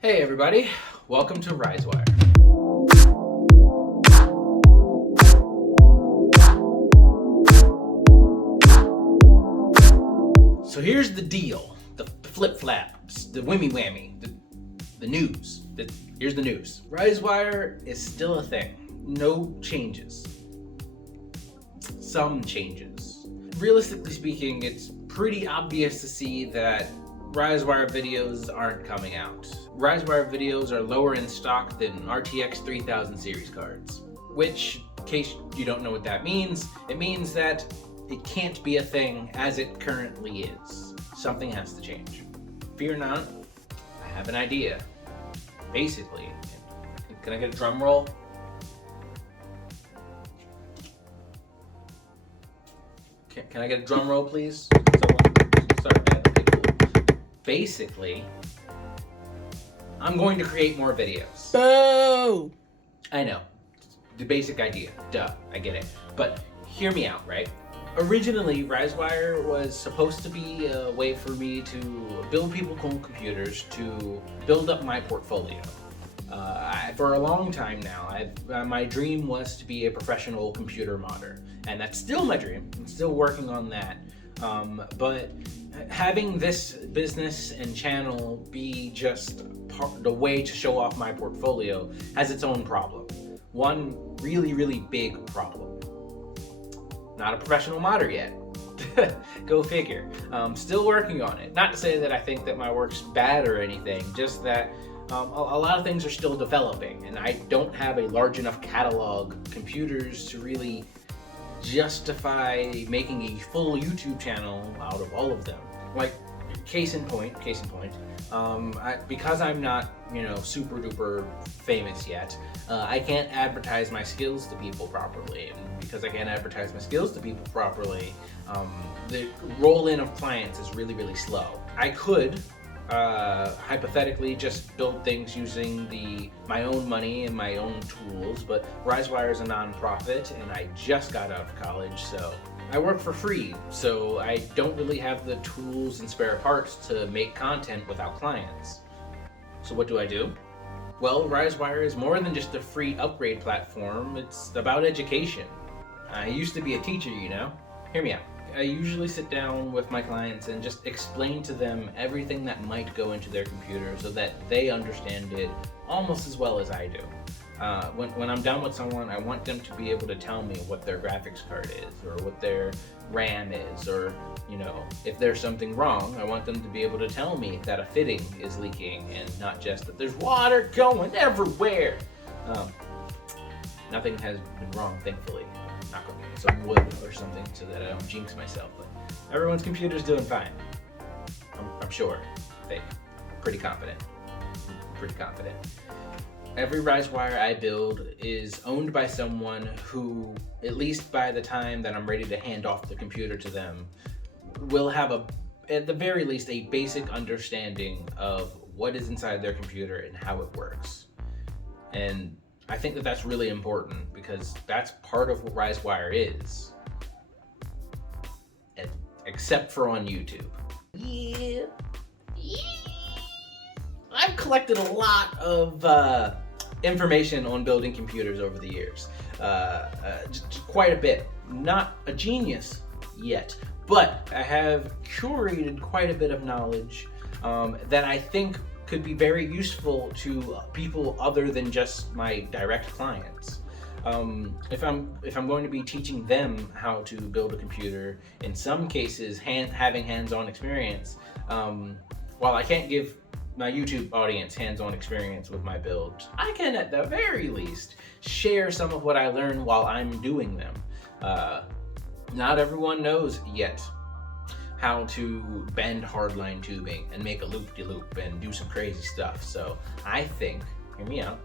Hey everybody, welcome to Ryzwire. So here's the deal, the flip-flaps, the whammy-whammy, the news. Here's the news. Ryzwire is still a thing. No changes. Some changes. Realistically speaking, it's pretty obvious to see that Ryzwire videos aren't coming out. Ryzwire videos are lower in stock than RTX 3000 series cards, which, in case you don't know what that means, it means that it can't be a thing as it currently is. Something has to change. Fear not, I have an idea. Basically, can I get a drum roll? Can I get a drum roll, please? Someone start that. Okay, cool. Basically, I'm going to create more videos. Boo! I know. The basic idea. Duh, I get it. But hear me out, right? Originally, Ryzwire was supposed to be a way for me to build people cool computers, to build up my portfolio. For a long time now, my dream was to be a professional computer modder, and that's still my dream. I'm still working on that. But having this business and channel be just the way to show off my portfolio has its own problem. One really, really big problem. Not a professional modder yet. Go figure. Still working on it. Not to say that I think that my work's bad or anything, just that a lot of things are still developing, and I don't have a large enough catalog of computers to really justify making a full YouTube channel out of all of them. Like, case in point, because I'm not, super duper famous yet, I can't advertise my skills to people properly. And because I can't advertise my skills to people properly, the roll-in of clients is really, really slow. I could hypothetically just build things using my own money and my own tools, but Ryzwire is a non-profit and I just got out of college, so I work for free, so I don't really have the tools and spare parts to make content without clients. So what do? Well, Ryzwire is more than just a free upgrade platform. It's about education. I used to be a teacher, Hear me out. I usually sit down with my clients and just explain to them everything that might go into their computer so that they understand it almost as well as I do. When I'm done with someone, I want them to be able to tell me what their graphics card is, or what their RAM is, or, if there's something wrong, I want them to be able to tell me that a fitting is leaking and not just that there's water going everywhere. Nothing has been wrong, thankfully. Knock on some wood or something so that I don't jinx myself, but everyone's computer's doing fine. I'm sure. Pretty confident. Every Ryzwire I build is owned by someone who, at least by the time that I'm ready to hand off the computer to them, will have at the very least, a basic understanding of what is inside their computer and how it works. And I think that that's really important because that's part of what Ryzwire is. Except for on YouTube. Yeah. I've collected a lot of information on building computers over the years. Just quite a bit. Not a genius yet, but I have curated quite a bit of knowledge that I think could be very useful to people other than just my direct clients. If I'm going to be teaching them how to build a computer, in some cases having hands-on experience, while I can't give my YouTube audience hands-on experience with my builds, I can at the very least share some of what I learned while I'm doing them. Not everyone knows yet how to bend hardline tubing and make a loop-de-loop and do some crazy stuff. So I think, hear me out,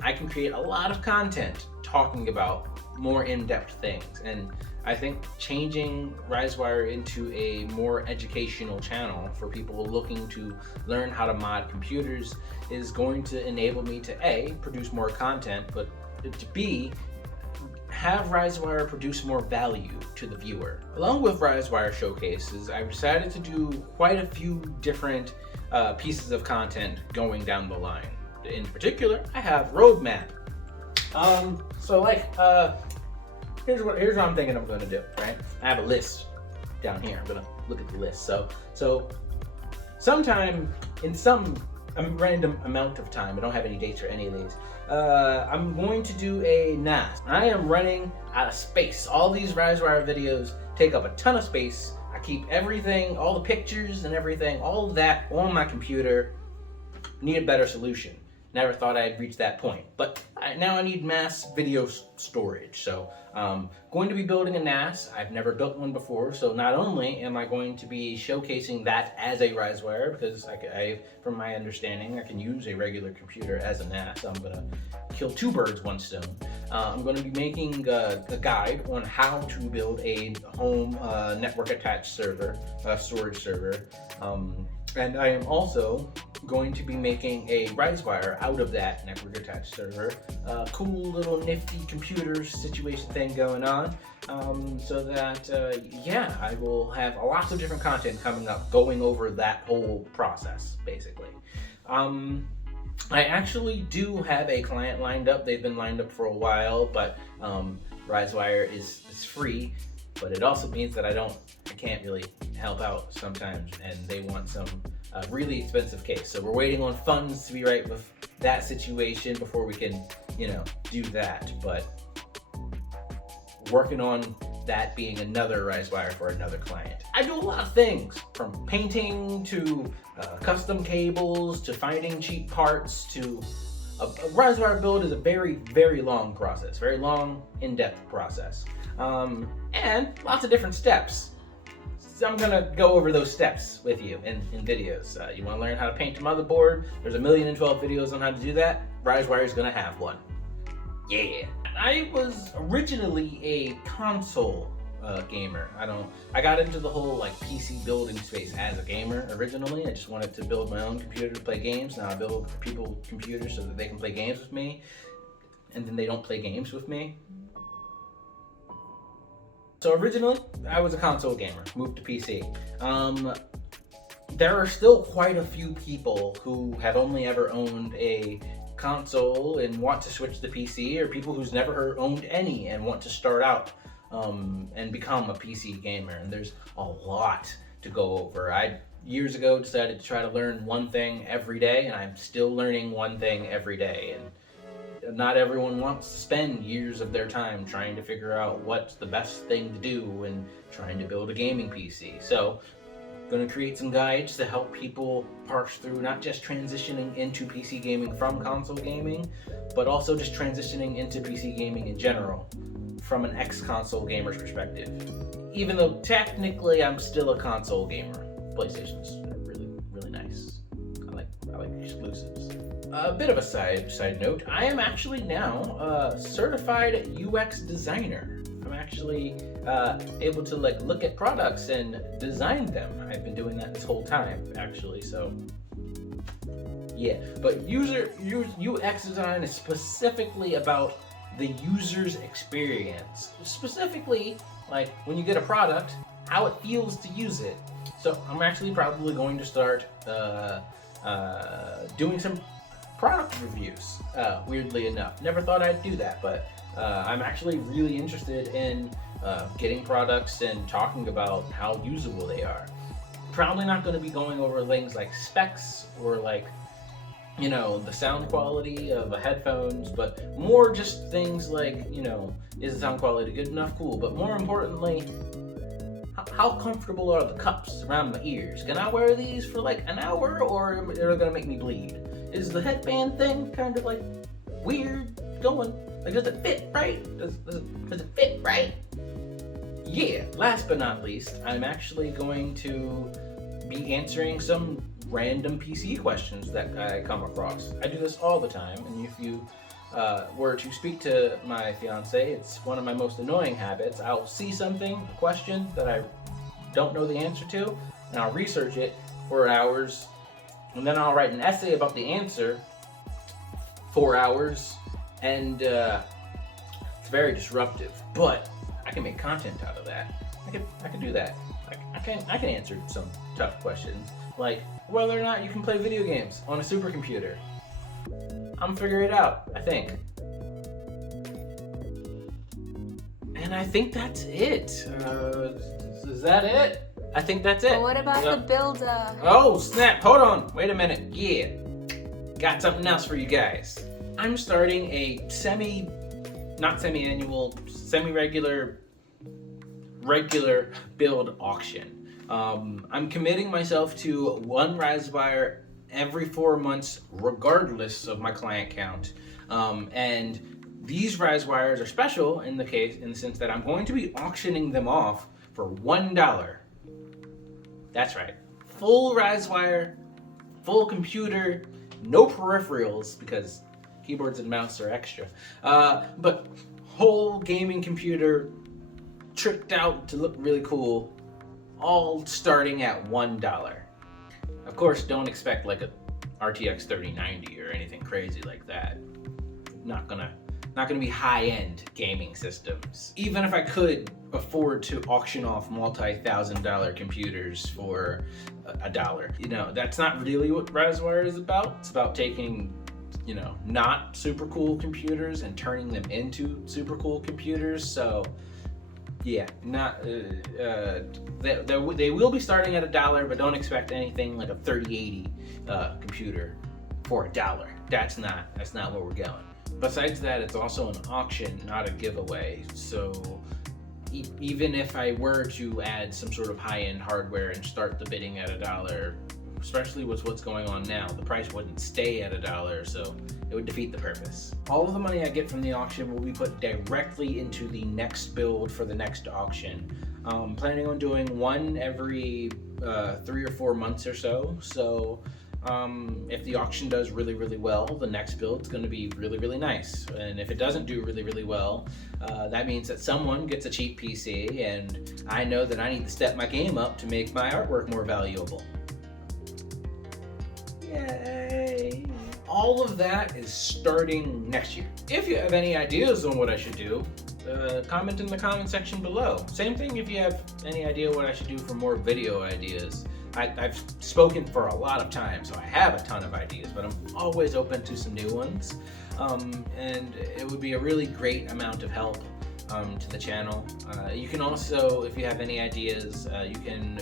I can create a lot of content talking about more in-depth things. And I think changing Ryzwire into a more educational channel for people looking to learn how to mod computers is going to enable me to A, produce more content, but to B, have Ryzwire produce more value to the viewer. Along with Ryzwire showcases, I've decided to do quite a few different pieces of content going down the line. In particular, I have roadmap. So like, here's what I'm thinking I'm gonna do, right? I have a list down here. I'm gonna look at the list. So sometime in some random amount of time, I don't have any dates for any of these, I'm going to do a NAS. I am running out of space. All these Ryzwire videos take up a ton of space. I keep everything, all the pictures and everything, all of that on my computer. Need a better solution. Never thought I'd reach that point, but now I need mass video storage. So going to be building a NAS. I've never built one before, so not only am I going to be showcasing that as a Ryzwire, because from my understanding, I can use a regular computer as a NAS. So I'm gonna kill two birds, one stone. I'm gonna be making a guide on how to build a home network attached server, storage server. And I am also going to be making a Ryzwire out of that network attached server. Cool little nifty computer situation thing going on. So that, yeah, I will have lots of different content coming up going over that whole process, basically. I actually do have a client lined up. They've been lined up for a while, but Ryzwire is free. But it also means that I can't really help out sometimes, and they want some really expensive case. So we're waiting on funds to be right with that situation before we can, do that. But working on that being another Ryzwire for another client. I do a lot of things, from painting to custom cables to finding cheap parts to a Ryzwire build is a very, very long process, very long, in-depth process. And lots of different steps. So I'm gonna go over those steps with you in videos. You wanna learn how to paint a motherboard? There's 1,012 videos on how to do that. Ryzwire is gonna have one. Yeah. I was originally a console gamer. I got into the whole PC building space as a gamer originally. I just wanted to build my own computer to play games. Now I build for people computers so that they can play games with me, and then they don't play games with me. So originally, I was a console gamer, moved to PC. There are still quite a few people who have only ever owned a console and want to switch to PC, or people who's never owned any and want to start out and become a PC gamer. And there's a lot to go over. I years ago decided to try to learn one thing every day, and I'm still learning one thing every day. And not everyone wants to spend years of their time trying to figure out what's the best thing to do and trying to build a gaming PC. So I'm going to create some guides to help people parse through not just transitioning into PC gaming from console gaming, but also just transitioning into PC gaming in general from an ex-console gamer's perspective. Even though technically I'm still a console gamer. PlayStation's really, really nice. I like exclusives. A bit of a side note, I am actually now a certified UX designer. I'm actually able to look at products and design them. I've been doing that this whole time, actually, so yeah. But UX design is specifically about the user's experience. Specifically, when you get a product, how it feels to use it. So I'm actually probably going to start doing some product reviews, weirdly enough. Never thought I'd do that, but I'm actually really interested in getting products and talking about how usable they are. Probably not going to be going over things like specs or the sound quality of the headphones, but more just things like, is the sound quality good enough? Cool. But more importantly, how comfortable are the cups around my ears? Can I wear these for an hour, or are they gonna make me bleed? Is the headband thing kind of weird going? Does it fit right? Does it fit right? Yeah, last but not least, I'm actually going to be answering some random PC questions that I come across. I do this all the time, and if you were to speak to my fiance, it's one of my most annoying habits. I'll see something, a question that I don't know the answer to, and I'll research it for hours, and then I'll write an essay about the answer, 4 hours, and it's very disruptive, but I can make content out of that. I can do that. I can answer some tough questions. like whether or not you can play video games on a supercomputer. I'm figuring it out, I think. And I think that's it. Is that it? I think that's it. But what about the builder? Oh, snap. Hold on. Wait a minute. Yeah. Got something else for you guys. I'm starting a not semi-annual, semi-regular, regular build auction. I'm committing myself to one Ryzwire every 4 months, regardless of my client count. And these Ryzwires are special in the sense that I'm going to be auctioning them off for $1. That's right. Full Ryzwire, full computer, no peripherals because keyboards and mouse are extra. But whole gaming computer, tricked out to look really cool, all starting at $1. Of course, don't expect like a RTX 3090 or anything crazy like that. Not gonna be high-end gaming systems. Even if I could afford to auction off multi-$1,000 computers for $1. You know, that's not really what Ryzwire is about. It's about taking, you know, not super cool computers and turning them into super cool computers. So yeah, they will be starting at $1, but don't expect anything like a 3080 computer for $1. That's not where we're going. Besides that, it's also an auction, not a giveaway. So even if I were to add some sort of high-end hardware and start the bidding at $1, especially with what's going on now, the price wouldn't stay at $1, so it would defeat the purpose. All of the money I get from the auction will be put directly into the next build for the next auction. Planning on doing one every 3 or 4 months or so. So if the auction does really, really well, the next build's going to be really, really nice. And if it doesn't do really, really well, that means that someone gets a cheap PC, and I know that I need to step my game up to make my artwork more valuable. Yay! All of that is starting next year. If you have any ideas on what I should do, comment in the comment section below. Same thing if you have any idea what I should do for more video ideas. I've spoken for a lot of time, so I have a ton of ideas, but I'm always open to some new ones. And it would be a really great amount of help to the channel. You can also, if you have any ideas, you can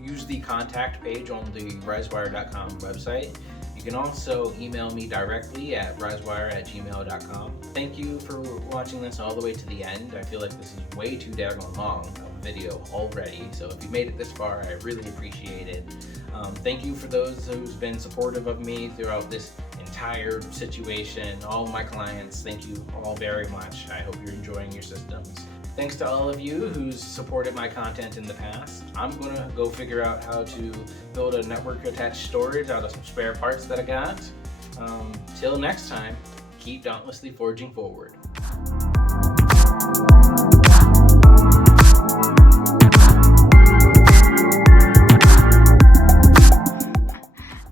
use the contact page on the ryzwire.com website. You can also email me directly at ryzwire@gmail.com. Thank you for watching this all the way to the end. I feel like this is way too daggone long of a video already, so if you made it this far, I really appreciate it. Thank you for those who's been supportive of me throughout this entire situation. All my clients, thank you all very much. I hope you're enjoying your systems. Thanks to all of you who's supported my content in the past. I'm gonna go figure out how to build a network attached storage out of some spare parts that I got. Till next time, keep dauntlessly forging forward.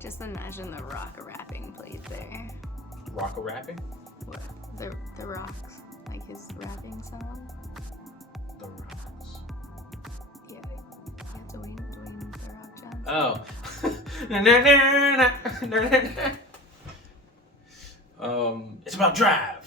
Just imagine the rock rapping played there. Rock a rapping? What? The rocks, like his rapping song. The Rocks. Yeah, Dwayne The Rock Johnson. Oh. It's about drive.